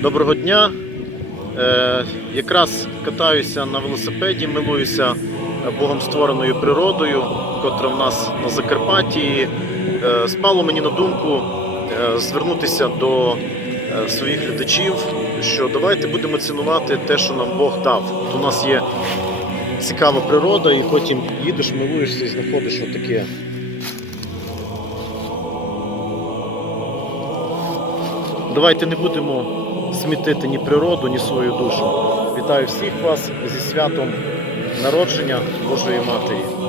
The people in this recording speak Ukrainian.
доброго дня. Е, якраз катаюся на велосипеді, милуюся Богом створеною природою, котра в нас на Закарпатті. Е, спало мені на думку е, звернутися до е, своїх глядачів, що давайте будемо цінувати те, що нам Бог дав. У нас є цікава природа, і потім їдеш, милуєшся і знаходиш отаке. Давайте не будемо смітити ні природу, ні свою душу. Вітаю всіх вас зі святом народження Божої Матері.